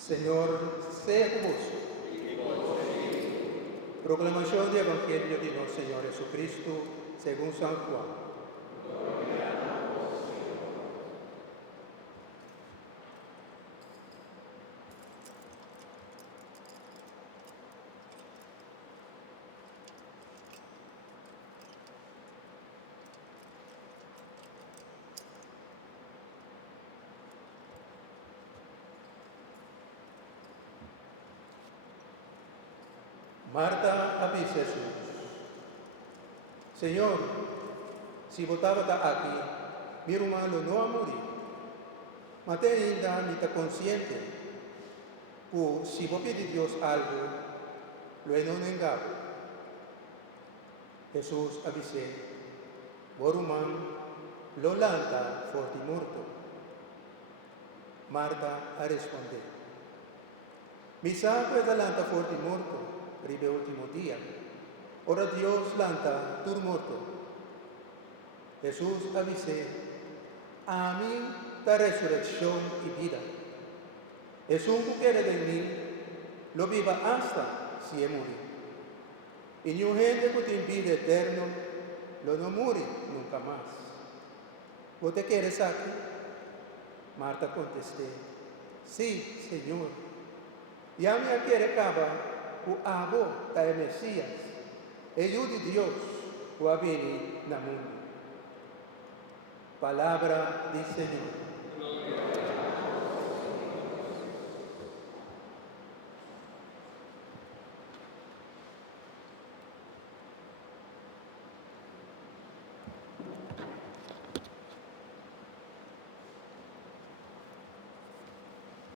Señor, sea con vos. Proclamación del Evangelio de nuestro Señor Jesucristo según San Juan. Marta a Jesús: Señor, si votaba aquí, mi hermano no ha morido. Mas ainda me está consciente, o si vos pide Dios algo, lo he no negado. Jesús avisé, por humano, lo lanta forte muerto. Marta a responder: mi sangre da lanta forte muerto, ribe último día. Ora Dios lanta tu muerto. Jesús avisé, a mí da resurrección y vida. Es un que quiere de mí, lo viva hasta si he morido. Y ni gente que tiene vida eterna, lo no muere nunca más. ¿Vos te quieres aquí? Marta contesté, sí, Señor. Ya me quiere acabar o abo da Mesías, el Hijo de Dios, o a venir na mundo. Palabra del Señor.